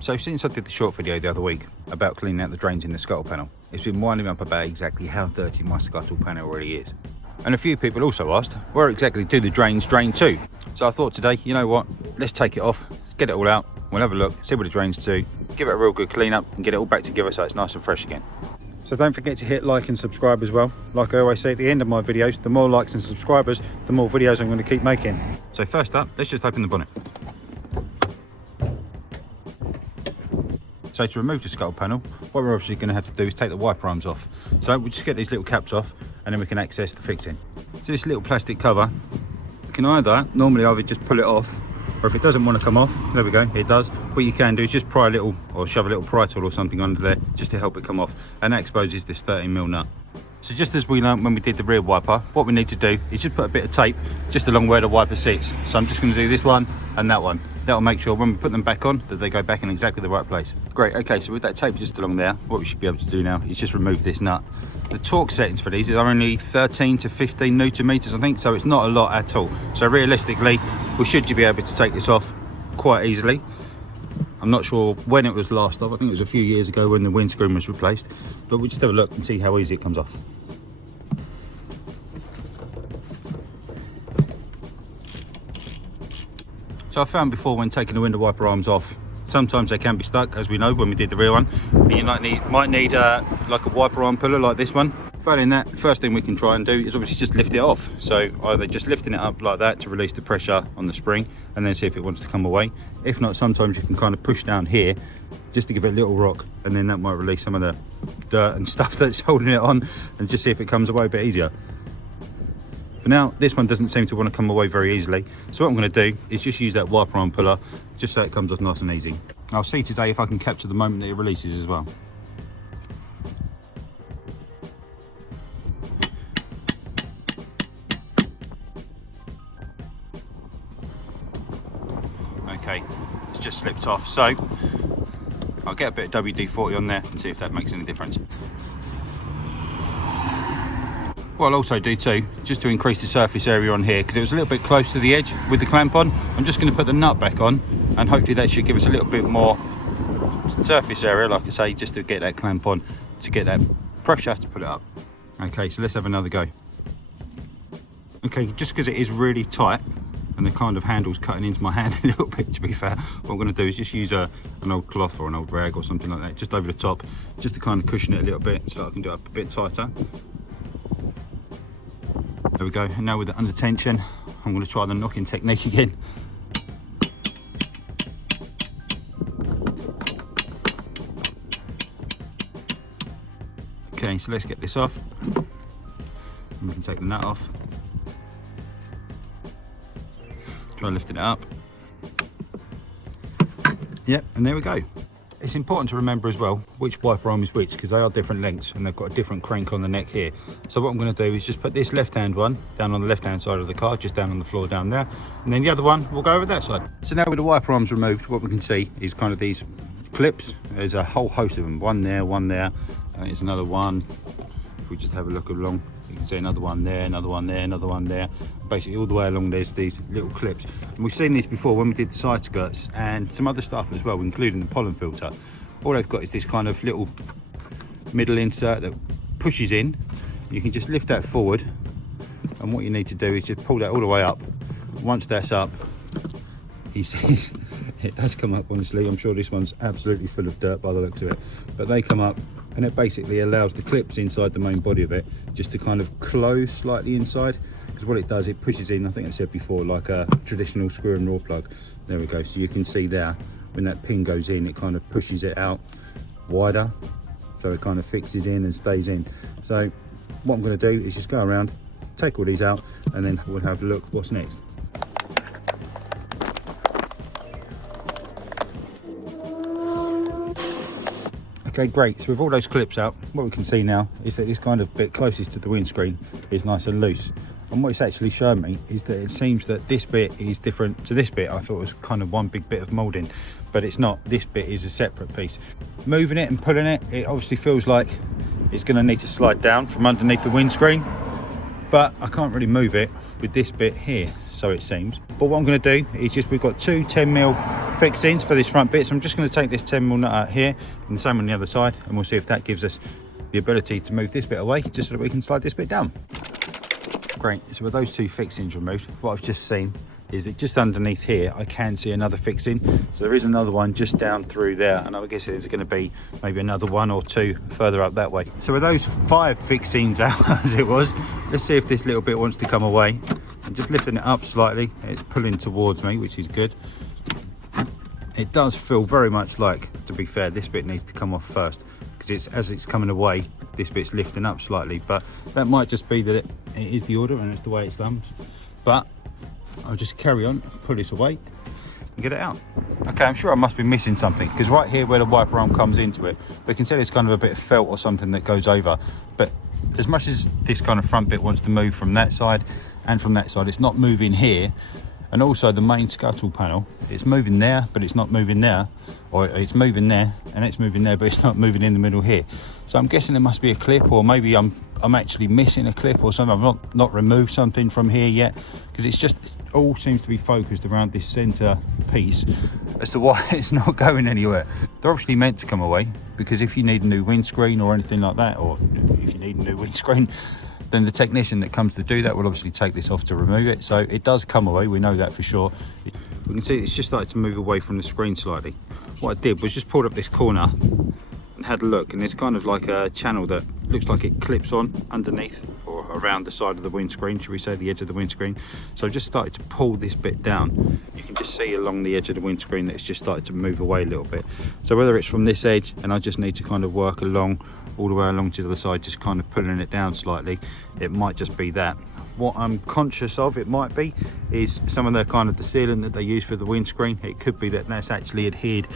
So since I did the short video the other week about cleaning out the drains in the Scuttle panel, it's been winding me up about exactly how dirty my Scuttle panel really is. And a few people also asked, where exactly do the drains drain to? So I thought today, you know what, let's take it off, let's get it all out, we'll have a look, see what it drains to, give it a real good clean up and get it all back together so it's nice and fresh again. So don't forget to hit like and subscribe as well. Like I always say at the end of my videos, the more likes and subscribers, the more videos I'm going to keep making. So first up, let's just open the bonnet. So to remove the Scuttle panel, what we're obviously going to have to do is take the wiper arms off. So we'll just get these little caps off and then we can access the fixing. So this little plastic cover, you can normally either just pull it off, or if it doesn't want to come off, there we go, it does. What you can do is just pry a little, or shove a little pry tool or something under there, just to help it come off. And that exposes this 13mm nut. So just as we learned when we did the rear wiper, what we need to do is just put a bit of tape just along where the wiper sits. So I'm just going to do this one and that one. That'll make sure when we put them back on that they go back in exactly the right place. Great, okay, so with that tape just along there, what we should be able to do now is just remove this nut. The torque settings for these are only 13 to 15 Newton meters, I think, so it's not a lot at all. So realistically, we should be able to take this off quite easily. I'm not sure when it was last off, I think it was a few years ago when the windscreen was replaced, but we'll just have a look and see how easy it comes off. So I found before when taking the window wiper arms off, sometimes they can be stuck, as we know when we did the rear one. You might need like a wiper arm puller like this one. Failing that, the first thing we can try and do is obviously just lift it off. So either just lifting it up like that to release the pressure on the spring and then see if it wants to come away. If not, sometimes you can kind of push down here just to give it a little rock, and then that might release some of the dirt and stuff that's holding it on, and just see if it comes away a bit easier. For now, this one doesn't seem to want to come away very easily. So what I'm going to do is just use that wiper arm puller just so it comes off nice and easy. I'll see today if I can capture the moment that it releases as well. Okay, it's just slipped off. So I'll get a bit of WD-40 on there and see if that makes any difference. What I'll also do too, just to increase the surface area on here, because it was a little bit close to the edge with the clamp on, I'm just going to put the nut back on, and hopefully that should give us a little bit more surface area, like I say, just to get that clamp on, to get that pressure to pull it up. Okay, so let's have another go. Okay, just because it is really tight, and the kind of handle's cutting into my hand a little bit, to be fair, what I'm going to do is just use an old cloth or an old rag or something like that, just over the top, just to kind of cushion it a little bit, so I can do it up a bit tighter. There we go, and now with it under tension, I'm going to try the knocking technique again. Okay, so let's get this off, and we can take the nut off. Try lifting it up. Yep, and there we go. It's important to remember as well which wiper arm is which, because they are different lengths and they've got a different crank on the neck here. So what I'm going to do is just put this left hand one down on the left hand side of the car, just down on the floor down there, and then the other one will go over that side. So now with the wiper arms removed, what we can see is kind of these clips. There's a whole host of them, one there, there's another one. If we just have a look along, you can see another one there, another one there, another one there. Basically all the way along there's these little clips, and we've seen these before when we did the side skirts and some other stuff as well, including the pollen filter. All they've got is this kind of little middle insert that pushes in. You can just lift that forward, and what you need to do is just pull that all the way up. Once that's up, he sees it does come up. Honestly, I'm sure this one's absolutely full of dirt by the looks of it, but they come up, and it basically allows the clips inside the main body of it just to kind of close slightly inside, because what it does, it pushes in, I think I've said before, like a traditional screw and raw plug. There we go, so you can see there when that pin goes in, it kind of pushes it out wider, so it kind of fixes in and stays in. So what I'm going to do is just go around, take all these out, and then we'll have a look what's next. Okay, great. So with all those clips out, what we can see now is that this kind of bit closest to the windscreen is nice and loose. And what it's actually shown me is that it seems that this bit is different to this bit. I thought it was kind of one big bit of moulding, but it's not. This bit is a separate piece. Moving it and pulling it, it obviously feels like it's going to need to slide down from underneath the windscreen, but I can't really move it with this bit here, so it seems. But what I'm going to do is just, we've got two 10mm fixings for this front bit. So I'm just going to take this 10mm nut out here and the same on the other side, and we'll see if that gives us the ability to move this bit away just so that we can slide this bit down. Great, so with those two fixings removed, what I've just seen is that just underneath here I can see another fixing. So there is another one just down through there, and I guess there's going to be maybe another one or two further up that way. So with those 5 fixings out as it was, let's see if this little bit wants to come away. I'm just lifting it up slightly, it's pulling towards me, which is good. It does feel very much like, to be fair, this bit needs to come off first, because as it's coming away, this bit's lifting up slightly, but that might just be that it is the order and it's the way it's done. But I'll just carry on, pull this away and get it out. Okay, I'm sure I must be missing something, because right here where the wiper arm comes into it, we can see there's kind of a bit of felt or something that goes over. But as much as this kind of front bit wants to move from that side and from that side, it's not moving here. And also the main scuttle panel, it's moving there, but it's not moving there, or it's moving there and it's moving there, but it's not moving in the middle here. So I'm guessing there must be a clip, or maybe I'm actually missing a clip or something. I've not removed something from here yet, because it's just, it all seems to be focused around this center piece as to why it's not going anywhere. They're obviously meant to come away, because if you need a new windscreen or anything like that, or if you need a new windscreen, then the technician that comes to do that will obviously take this off to remove it. So it does come away, we know that for sure. We can see it's just started to move away from the screen slightly. What I did was just pulled up this corner and had a look, and there's kind of like a channel that looks like it clips on underneath or around the side of the windscreen, should we say the edge of the windscreen. So I've just started to pull this bit down. You can just see along the edge of the windscreen that it's just started to move away a little bit. So whether it's from this edge and I just need to kind of work along all the way along to the other side, just kind of pulling it down slightly, it might just be that. What I'm conscious of, it might be, is some of the kind of the sealant that they use for the windscreen. It could be that that's actually adhered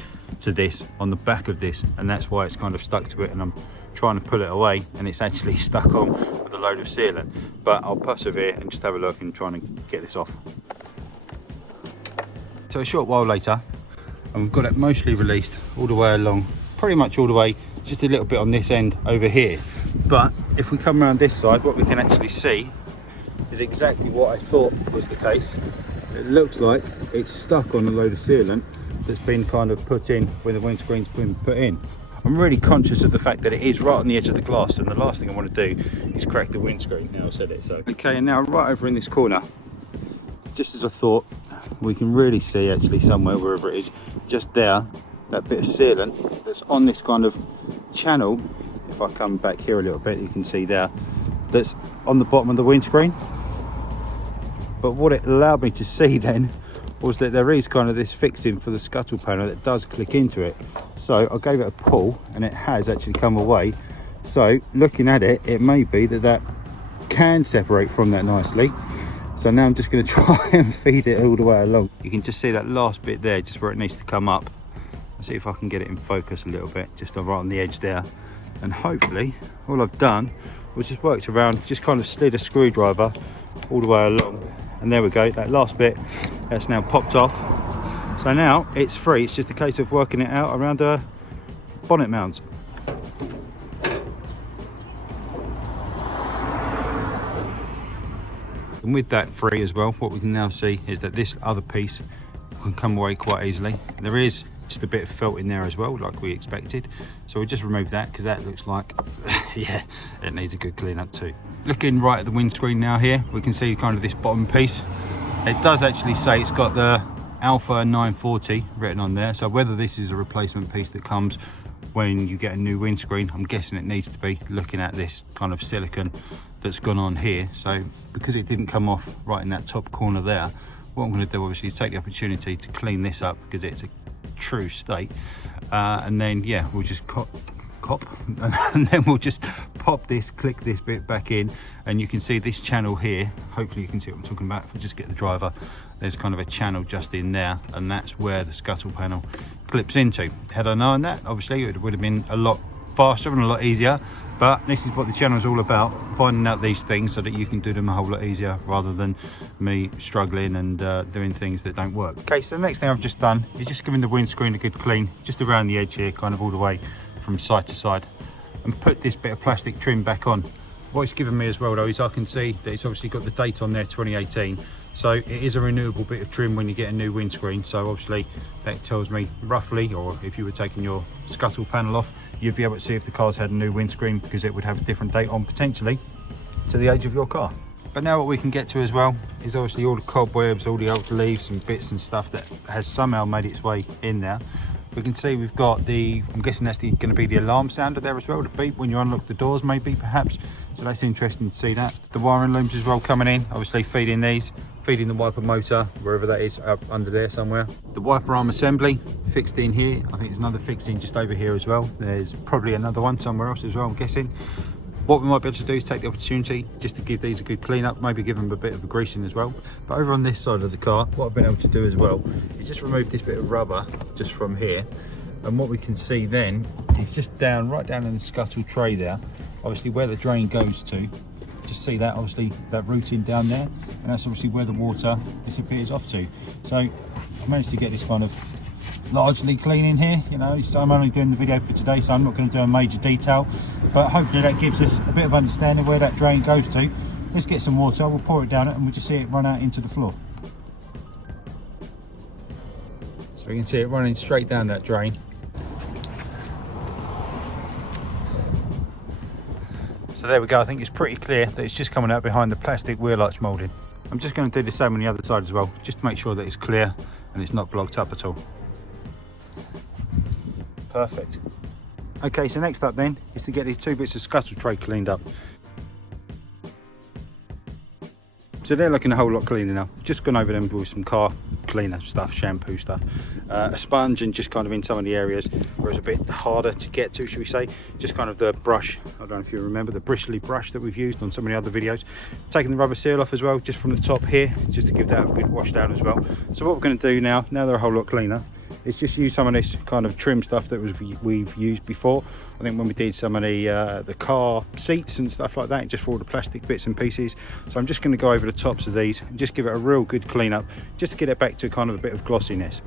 to this on the back of this, and that's why it's kind of stuck to it, and I'm trying to pull it away and it's actually stuck on with a load of sealant. But I'll persevere and just have a look and try and get this off. So a short while later, and we've got it mostly released all the way along, pretty much all the way, just a little bit on this end over here. But if we come around this side, what we can actually see is exactly what I thought was the case. It looks like it's stuck on a load of sealant that's been kind of put in when the windscreen's been put in. I'm really conscious of the fact that it is right on the edge of the glass, and the last thing I want to do is crack the windscreen. Now I said it so. Okay, and now right over in this corner, just as I thought, we can really see actually somewhere, wherever it is, just there, that bit of sealant that's on this kind of channel. If I come back here a little bit, you can see there, that's on the bottom of the windscreen. But what it allowed me to see then was that there is kind of this fixing for the scuttle panel that does click into it. So I gave it a pull and it has actually come away. So looking at it, it may be that that can separate from that nicely. So now I'm just going to try and feed it all the way along. You can just see that last bit there, just where it needs to come up. I'll see if I can get it in focus a little bit, just right on the edge there. And hopefully all I've done was just worked around, just kind of slid a screwdriver all the way along, and there we go, that last bit that's now popped off. So now it's free, it's just a case of working it out around the bonnet mounts. And with that free as well, what we can now see is that this other piece can come away quite easily. There is just a bit of felt in there as well, like we expected. So we'll just remove that, because that looks like, yeah, it needs a good clean up too. Looking right at the windscreen now here, we can see kind of this bottom piece. It does actually say it's got the Alfa 940 written on there. So whether this is a replacement piece that comes when you get a new windscreen, I'm guessing it needs to be, looking at this kind of silicone that's gone on here. So because it didn't come off right in that top corner there, what I'm going to do obviously is take the opportunity to clean this up, because it's a true state, and then yeah, we'll just cop and then we'll just pop this, click this bit back in, and you can see this channel here. Hopefully you can see what I'm talking about. If we just get the driver, there's kind of a channel just in there, and that's where the scuttle panel clips into. Had I known that, obviously it would have been a lot faster and a lot easier, but this is what the channel is all about, finding out these things so that you can do them a whole lot easier, rather than me struggling and doing things that don't work. Okay, so the next thing I've just done is just giving the windscreen a good clean, just around the edge here, kind of all the way from side to side, and put this bit of plastic trim back on. What it's given me as well though is I can see that it's obviously got the date on there, 2018, So it is a renewable bit of trim when you get a new windscreen. So obviously that tells me roughly, or if you were taking your Scuttle panel off, you'd be able to see if the car's had a new windscreen, because it would have a different date on potentially to the age of your car. But now what we can get to as well is obviously all the cobwebs, all the old leaves and bits and stuff that has somehow made its way in there. We can see we've got the, I'm guessing that's going to be the alarm sounder there as well, the beep when you unlock the doors maybe perhaps. So that's interesting to see that. The wiring looms as well coming in, obviously feeding these, feeding the wiper motor, wherever that is, up under there somewhere. The wiper arm assembly fixed in here. I think there's another fixed in just over here as well. There's probably another one somewhere else as well, I'm guessing. What we might be able to do is take the opportunity just to give these a good clean up, maybe give them a bit of a greasing as well. But over on this side of the car, what I've been able to do as well is just remove this bit of rubber just from here. And what we can see then is just down, right down in the scuttle tray there, obviously where the drain goes to. Just see that, obviously that routing down there, and that's obviously where the water disappears off to. So I managed to get this kind of largely clean in here, you know. So I'm only doing the video for today, so I'm not going to do a major detail, but hopefully that gives us a bit of understanding where that drain goes to. Let's get some water, we'll pour it down it, and we'll just see it run out into the floor. So you can see it running straight down that drain. So there we go. I think it's pretty clear that it's just coming out behind the plastic wheel arch moulding. I'm just going to do the same on the other side as well, just to make sure that it's clear and it's not blocked up at all. Perfect. Okay, so next up then is to get these two bits of scuttle tray cleaned up. So they're looking a whole lot cleaner now. Just gone over them with some car cleaner stuff, shampoo stuff, a sponge, and just kind of in some of the areas where it's a bit harder to get to, should we say, just kind of the brush. I don't know if you remember the bristly brush that we've used on some of the other videos. Taking the rubber seal off as well, just from the top here, just to give that a good wash down as well. So what we're going to do now they're a whole lot cleaner, is just use some of this kind of trim stuff that we've used before. I think when we did some of the car seats and stuff like that, just for all the plastic bits and pieces. So I'm just going to go over the tops of these and just give it a real good clean up, just to get it back to kind of a bit of glossiness.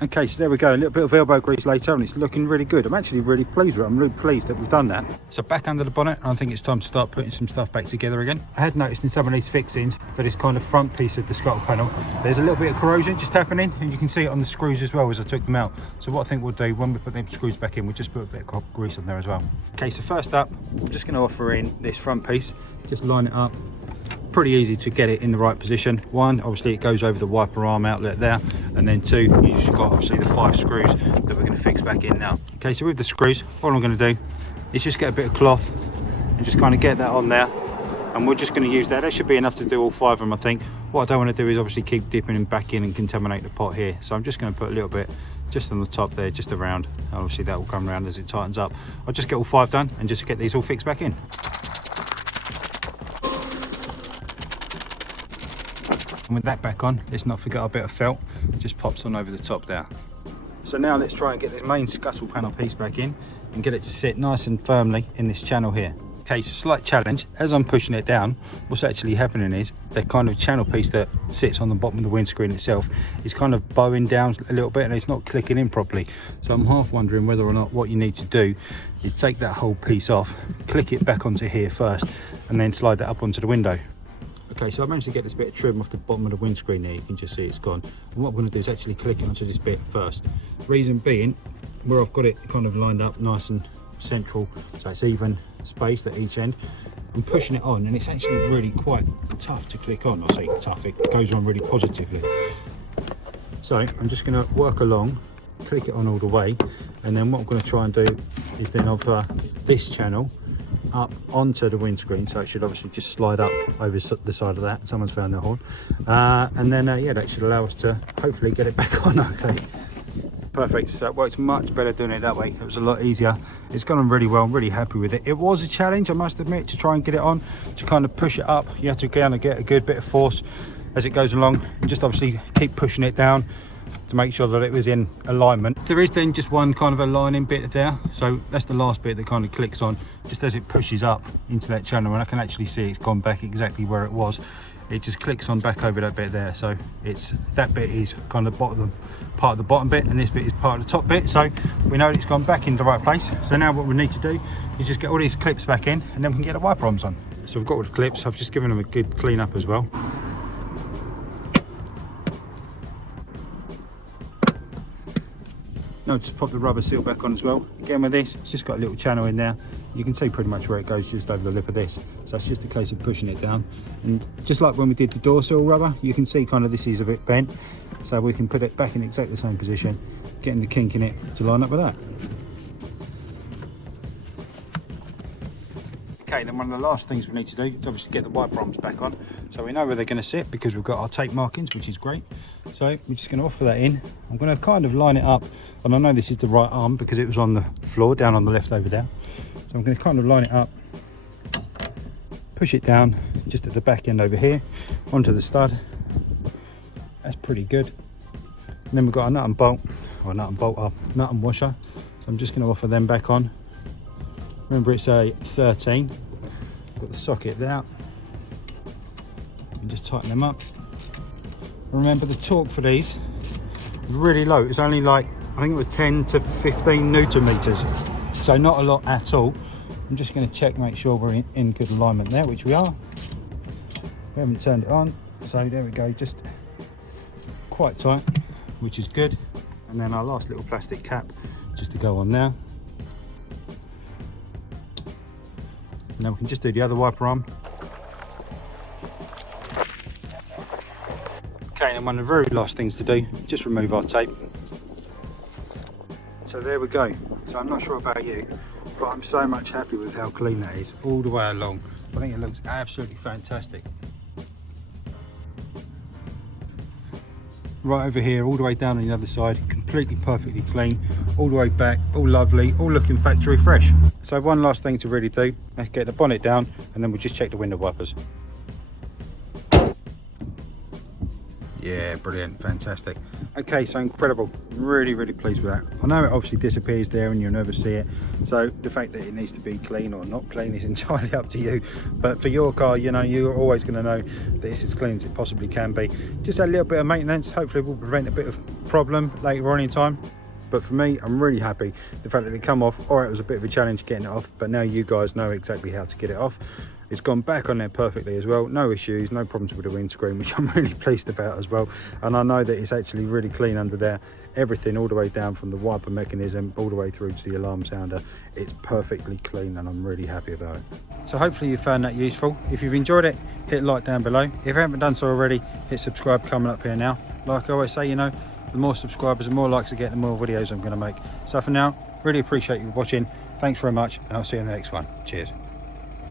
Okay, so there we go, a little bit of elbow grease later and it's looking really good. I'm actually really pleased with it. I'm really pleased that we've done that. So back under the bonnet, I think it's time to start putting some stuff back together again. I had noticed in some of these fixings for this kind of front piece of the Scuttle panel, there's a little bit of corrosion just happening, and you can see it on the screws as well as I took them out. So what I think we'll do when we put them screws back in, we'll just put a bit of grease on there as well. Okay, so first up, I'm just going to offer in this front piece, just line it up. Pretty easy to get it in the right position. One, obviously it goes over the wiper arm outlet there, and then two, you've got obviously the 5 screws that we're going to fix back in now. Okay, so with the screws, all I'm going to do is just get a bit of cloth and just kind of get that on there, and we're just going to use that. That should be enough to do all 5 of them, I think. What I don't want to do is obviously keep dipping them back in and contaminate the pot here, so I'm just going to put a little bit just on the top there, just around. Obviously that will come around as it tightens up. I'll just get all 5 done and just get these all fixed back in. And with that back on, let's not forget our bit of felt, just pops on over the top there. So now let's try and get this main scuttle panel piece back in and get it to sit nice and firmly in this channel here. Okay, so slight challenge, as I'm pushing it down, what's actually happening is the kind of channel piece that sits on the bottom of the windscreen itself is kind of bowing down a little bit and it's not clicking in properly. So I'm half wondering whether or not what you need to do is take that whole piece off, click it back onto here first, and then slide that up onto the window. Okay, so I managed to get this bit of trim off the bottom of the windscreen there. You can just see it's gone. And what I'm going to do is actually click it onto this bit first. Reason being, where I've got it kind of lined up nice and central, so it's even spaced at each end, I'm pushing it on and it's actually really quite tough to click on. I say tough, it goes on really positively. So I'm just going to work along, click it on all the way, and then what I'm going to try and do is then offer this channel up onto the windscreen, so it should obviously just slide up over the side of that. Someone's found their horn, and then yeah, that should allow us to hopefully get it back on. Okay, perfect. So it works much better doing it that way. It was a lot easier. It's gone on really well. I'm really happy with it. It was a challenge, I must admit, to try and get it on, to kind of push it up. You have to kind of get a good bit of force as it goes along, and just obviously keep pushing it down to make sure that it was in alignment. There is then just one kind of aligning bit there, so that's the last bit that kind of clicks on just as it pushes up into that channel, and I can actually see it's gone back exactly where it was. it just clicks on back over that bit there. So it's that bit is kind of part of the bottom bit, and this bit is part of the top bit. So we know it's gone back in the right place. So now what we need to do is just get all these clips back in, and then we can get the wiper arms on. So we've got all the clips. I've just given them a good clean up as well. Now just pop the rubber seal back on as well. Again with this, it's just got a little channel in there. You can see pretty much where it goes just over the lip of this. So it's just a case of pushing it down. And just like when we did the door seal rubber, you can see kind of this is a bit bent. So we can put it back in exactly the same position, getting the kink in it to line up with that. Okay, then one of the last things we need to do is obviously get the wiper arms back on. So we know where they're going to sit because we've got our tape markings, which is great. So we're just going to offer that in. I'm going to kind of line it up, and I know this is the right arm because it was on the floor down on the left over there. So I'm going to kind of line it up, push it down just at the back end over here onto the stud. That's pretty good. And then we've got a nut and bolt, or nut and washer. So I'm just going to offer them back on. Remember, it's a 13. Got the socket there. And just tighten them up. Remember, the torque for these is really low. It's only like, I think it was 10 to 15 Newton meters. So not a lot at all. I'm just going to check, make sure we're in good alignment there, which we are. We haven't turned it on. So there we go, just quite tight, which is good. And then our last little plastic cap just to go on now. Now we can just do the other wiper arm. Okay, and one of the very last things to do, just remove our tape. So there we go. So I'm not sure about you, but I'm so much happy with how clean that is all the way along. I think it looks absolutely fantastic. Right over here, all the way down on the other side, completely perfectly clean, all the way back, all lovely, all looking factory fresh. So one last thing to really do, let's get the bonnet down, and then we'll just check the window wipers. Yeah, brilliant, fantastic. Okay, so incredible, really pleased with that. I know it obviously disappears there and you'll never see it, so the fact that it needs to be clean or not clean is entirely up to you. But for your car, you know, you're always going to know that it's as clean as it possibly can be. Just a little bit of maintenance hopefully will prevent a bit of problem later on in time. But for me, I'm really happy the fact that it come off. All right, it was a bit of a challenge getting it off, but now you guys know exactly how to get it off. It's gone back on there perfectly as well, no issues, no problems with the windscreen, which I'm really pleased about as well. And I know that it's actually really clean under there. Everything all the way down from the wiper mechanism all the way through to the alarm sounder, it's perfectly clean, and I'm really happy about it. So hopefully you found that useful. If you've enjoyed it, hit like down below. If you haven't done so already, hit subscribe coming up here now. Like I always say, you know, the more subscribers, the more likes I get, the more videos I'm going to make. So for now, really appreciate you watching. Thanks very much, and I'll see you in the next one. Cheers.